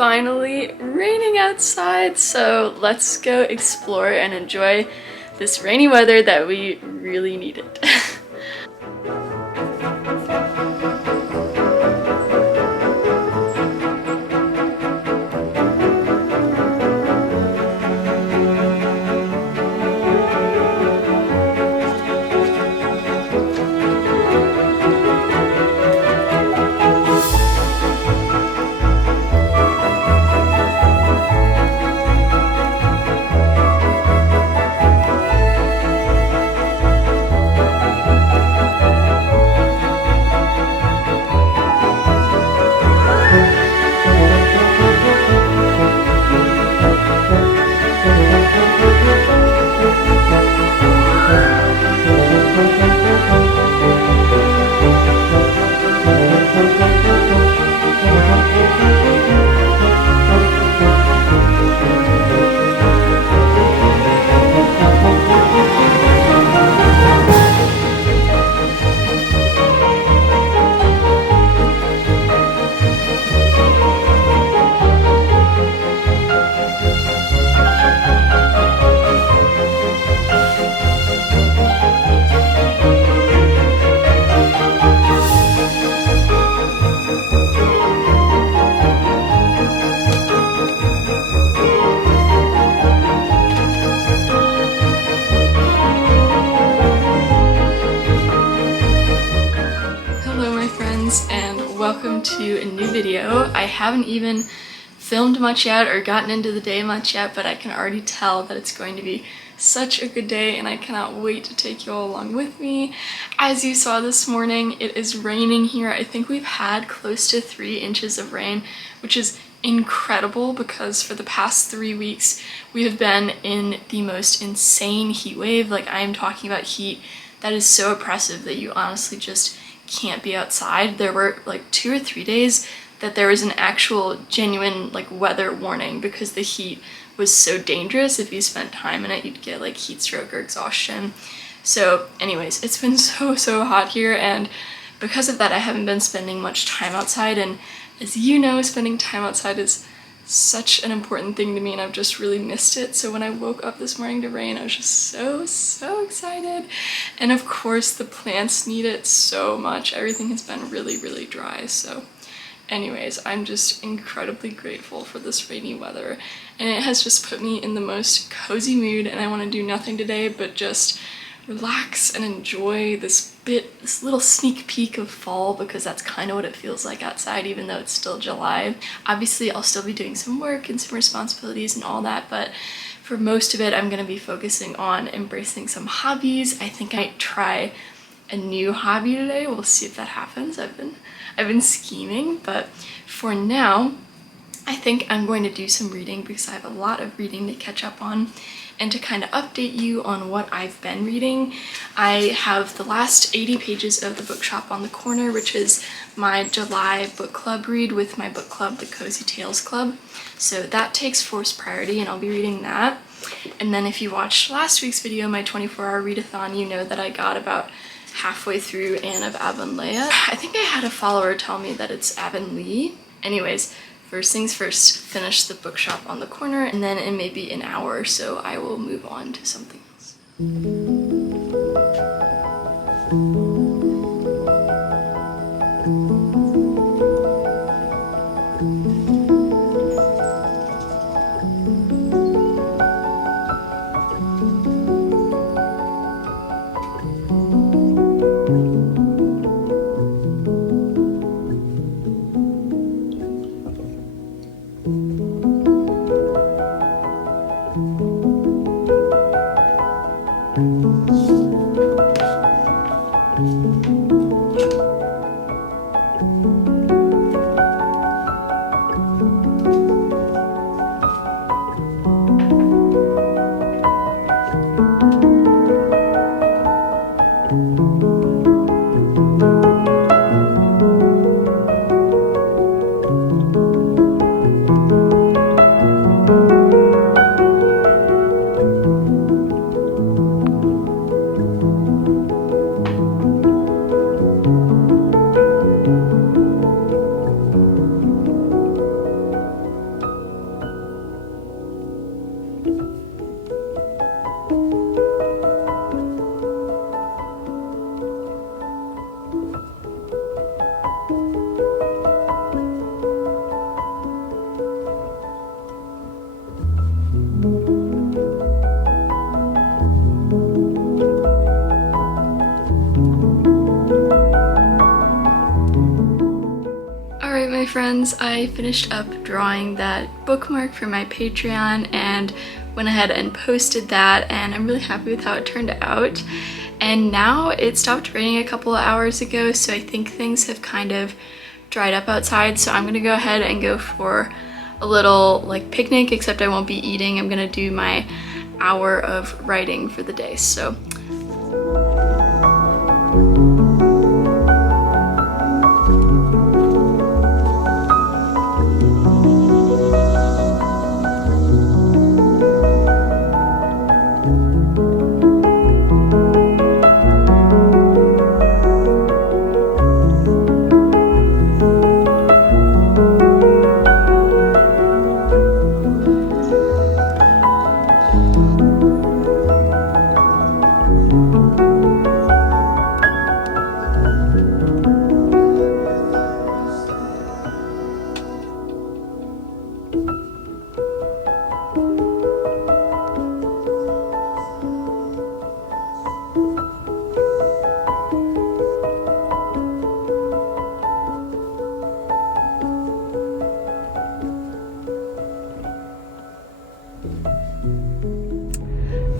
finally raining outside, so let's go explore and enjoy this rainy weather that we really needed. And welcome to a new video. I haven't even filmed much yet or gotten into the day much yet, but I can already tell that it's going to be such a good day and I cannot wait to take you all along with me. As you saw this morning, it is raining here. I think we've had close to 3 inches of rain, which is incredible because for the past 3 weeks we have been in the most insane heat wave. Like, I am talking about heat that is so oppressive that you honestly just can't be outside. There were like 2 or 3 days that there was an actual genuine like weather warning because the heat was so dangerous. If you spent time in it, you'd get like heat stroke or exhaustion. So anyways, it's been so hot here, and because of that I haven't been spending much time outside, and as you know, spending time outside is such an important thing to me and I've just really missed it. So when I woke up this morning to rain, I was just so excited. And of course the plants need it so much. Everything has been really dry. So anyways, I'm just incredibly grateful for this rainy weather, and it has just put me in the most cozy mood, and I want to do nothing today but just relax and enjoy this little sneak peek of fall, because that's kind of what it feels like outside even though it's still July. Obviously I'll still be doing some work and some responsibilities and all that, but for most of it I'm going to be focusing on embracing some hobbies. I think I might try a new hobby today. We'll see if that happens. I've been scheming, but for now I think I'm going to do some reading because I have a lot of reading to catch up on and to kind of update you on what I've been reading. I have the last 80 pages of The Bookshop on the Corner, which is my July book club read with my book club, the Cozy Tales Club. So that takes first priority and I'll be reading that. And then if you watched last week's video, my 24-hour readathon, you know that I got about halfway through Anne of Avonlea. I think I had a follower tell me that it's Avonlea. Anyways, first things first, finish The Bookshop on the Corner, and then in maybe an hour or so I will move on to something else. friends, I finished up drawing that bookmark for my Patreon and went ahead and posted that, and I'm really happy with how it turned out. And now it stopped raining a couple of hours ago, so I think things have kind of dried up outside, so I'm gonna go ahead and go for a little like picnic, except I won't be eating. I'm gonna do my hour of writing for the day. So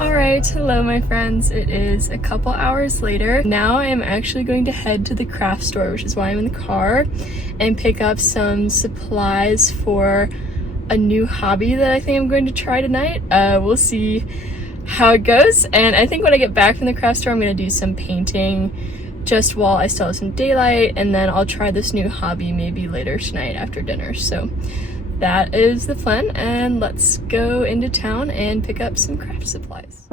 alright, hello my friends. It is a couple hours later. Now I'm actually going to head to the craft store, which is why I'm in the car, and pick up some supplies for a new hobby that I think I'm going to try tonight. We'll see how it goes, and I think when I get back from the craft store I'm going to do some painting just while I still have some daylight, and then I'll try this new hobby maybe later tonight after dinner. So that is the plan, and let's go into town and pick up some craft supplies.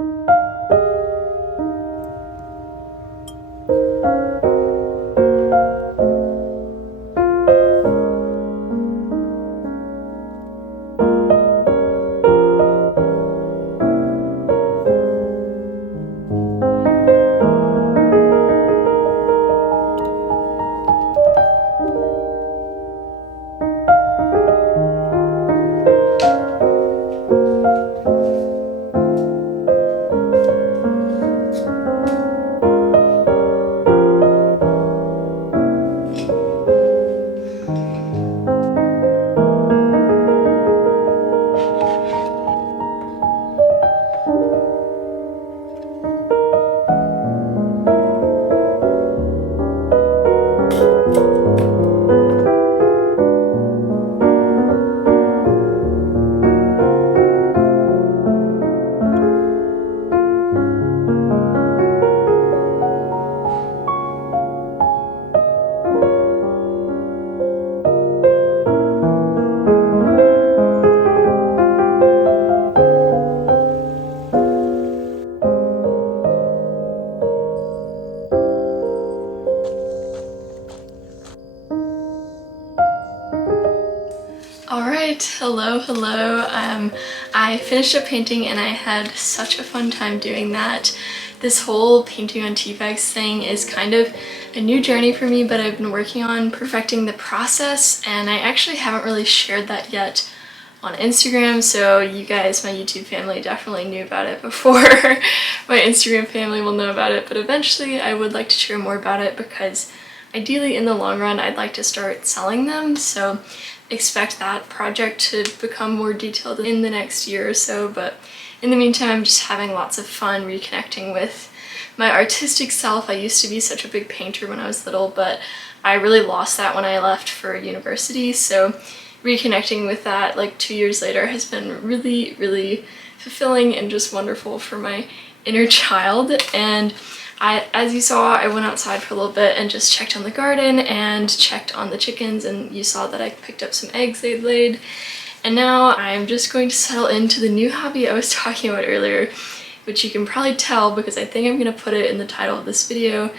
Alright, hello. I finished up painting and I had such a fun time doing that. This whole painting on tea bags thing is kind of a new journey for me, but I've been working on perfecting the process, and I actually haven't really shared that yet on Instagram, so you guys, my YouTube family, definitely knew about it before my Instagram family will know about it, but eventually I would like to share more about it because ideally in the long run I'd like to start selling them, so expect that project to become more detailed in the next year or so. But in the meantime, I'm just having lots of fun reconnecting with my artistic self. I used to be such a big painter when I was little, but I really lost that when I left for university, so reconnecting with that like 2 years later has been really fulfilling and just wonderful for my inner child. And as you saw, I went outside for a little bit and just checked on the garden and checked on the chickens, and you saw that I picked up some eggs they'd laid. And now I'm just going to settle into the new hobby I was talking about earlier, which you can probably tell because I think I'm going to put it in the title of this video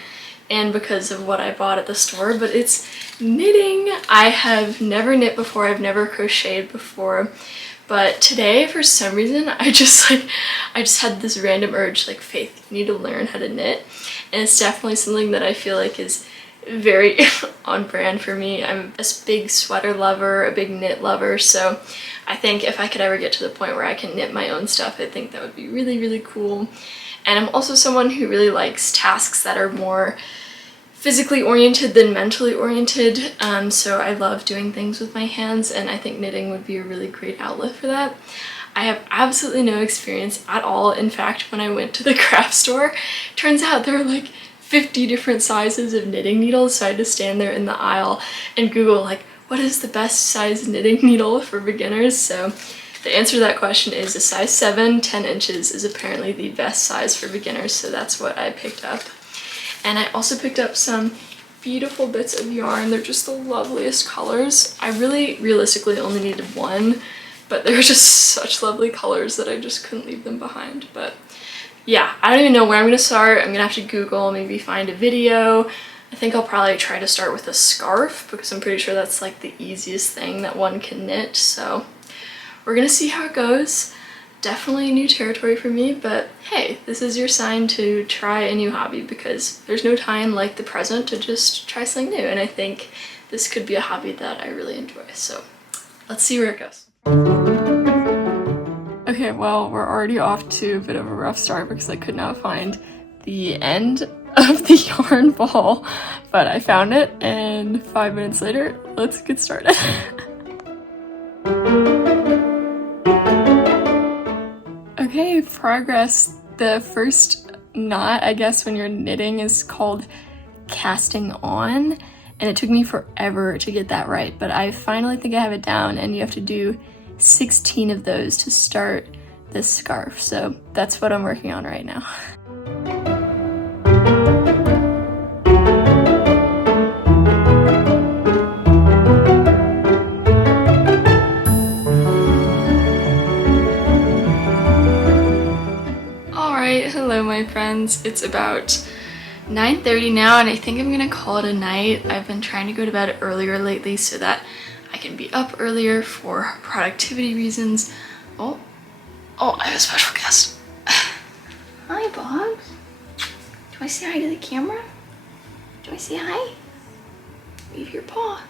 and because of what I bought at the store, but it's knitting. I have never knit before, I've never crocheted before, but today for some reason I just had this random urge like, Faith, you need to learn how to knit, and it's definitely something that I feel like is very on brand for me. I'm a big sweater lover, a big knit lover, so I think if I could ever get to the point where I can knit my own stuff, I think that would be really cool. And I'm also someone who really likes tasks that are more physically oriented than mentally oriented, so I love doing things with my hands, and I think knitting would be a really great outlet for that. I have absolutely no experience at all. In fact, when I went to the craft store, turns out there were like 50 different sizes of knitting needles, so I had to stand there in the aisle and Google like, what is the best size knitting needle for beginners? So the answer to that question is a size 7, 10 inches is apparently the best size for beginners, so that's what I picked up. And I also picked up some beautiful bits of yarn. They're just the loveliest colors. I really realistically only needed one, but they're just such lovely colors that I just couldn't leave them behind. But yeah, I don't even know where I'm gonna start. I'm gonna have to Google, maybe find a video. I think I'll probably try to start with a scarf because I'm pretty sure that's like the easiest thing that one can knit. So we're gonna see how it goes. Definitely new territory for me, but hey, this is your sign to try a new hobby because there's no time like the present to just try something new, and I think this could be a hobby that I really enjoy. So let's see where it goes. Okay, well, we're already off to a bit of a rough start because I could not find the end of the yarn ball, but I found it, and 5 minutes later, let's get started. Okay, progress. The first knot, I guess, when you're knitting is called casting on, and it took me forever to get that right, but I finally think I have it down, and you have to do 16 of those to start this scarf, so that's what I'm working on right now. Alright, hello my friends. It's about 9:30 now, and I think I'm gonna call it a night. I've been trying to go to bed earlier lately so that I can be up earlier for productivity reasons. Oh, I have a special guest. Hi, Bobs. Do I say hi to the camera? Do I say hi? Wave your paw.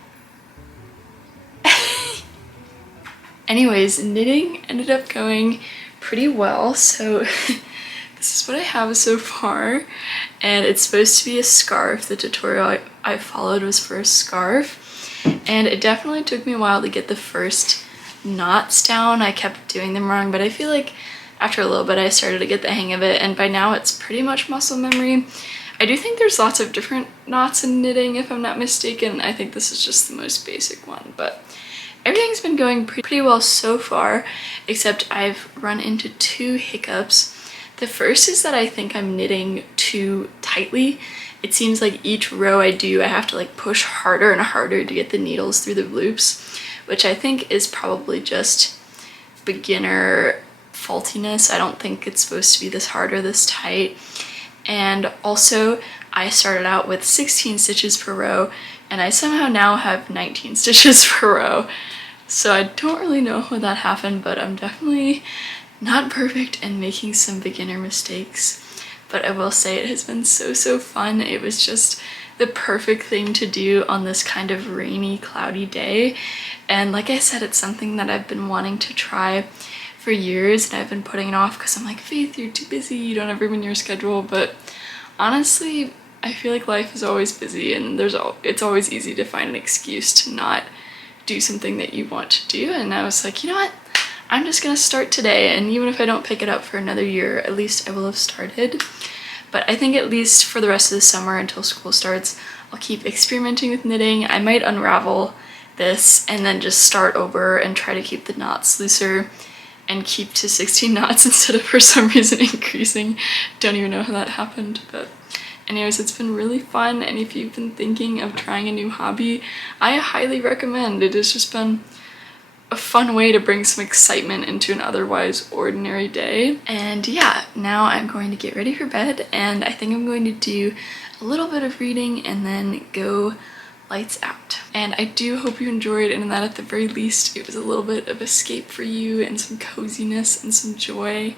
Anyways, knitting ended up going pretty well, so this is what I have so far, and it's supposed to be a scarf. The tutorial I followed was for a scarf, and it definitely took me a while to get the first knots down. I kept doing them wrong, but I feel like after a little bit I started to get the hang of it, and by now it's pretty much muscle memory. I do think there's lots of different knots in knitting, if I'm not mistaken. I think this is just the most basic one, but everything's been going pretty well so far, except I've run into 2 hiccups. The first is that I think I'm knitting too tightly. It seems like each row I do, I have to like push harder and harder to get the needles through the loops, which I think is probably just beginner faultiness. I don't think it's supposed to be this hard or this tight. And also, I started out with 16 stitches per row, and I somehow now have 19 stitches per row. So I don't really know how that happened, but I'm definitely not perfect and making some beginner mistakes. But I will say it has been so fun. It was just the perfect thing to do on this kind of rainy, cloudy day. And like I said, it's something that I've been wanting to try for years, and I've been putting it off because I'm like, Faith, you're too busy, you don't have room in your schedule. But honestly, I feel like life is always busy, and it's always easy to find an excuse to not do something that you want to do. And I was like, you know what? I'm just gonna start today, and even if I don't pick it up for another year, at least I will have started. But I think at least for the rest of the summer until school starts, I'll keep experimenting with knitting. I might unravel this and then just start over and try to keep the knots looser and keep to 16 knots instead of for some reason increasing. Don't even know how that happened, but anyways, it's been really fun, and if you've been thinking of trying a new hobby, I highly recommend. It has just been a fun way to bring some excitement into an otherwise ordinary day. And yeah, now I'm going to get ready for bed, and I think I'm going to do a little bit of reading and then go lights out. And I do hope you enjoyed, and that at the very least it was a little bit of escape for you and some coziness and some joy.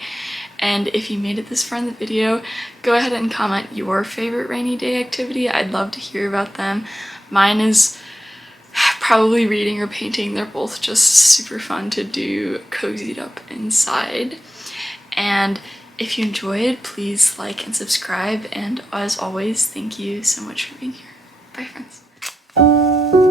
And if you made it this far in the video, go ahead and comment your favorite rainy day activity. I'd love to hear about them. Mine is probably reading or painting. They're both just super fun to do cozied up inside. And If you enjoyed, please like and subscribe, and as always, thank you so much for being here. Bye, friends.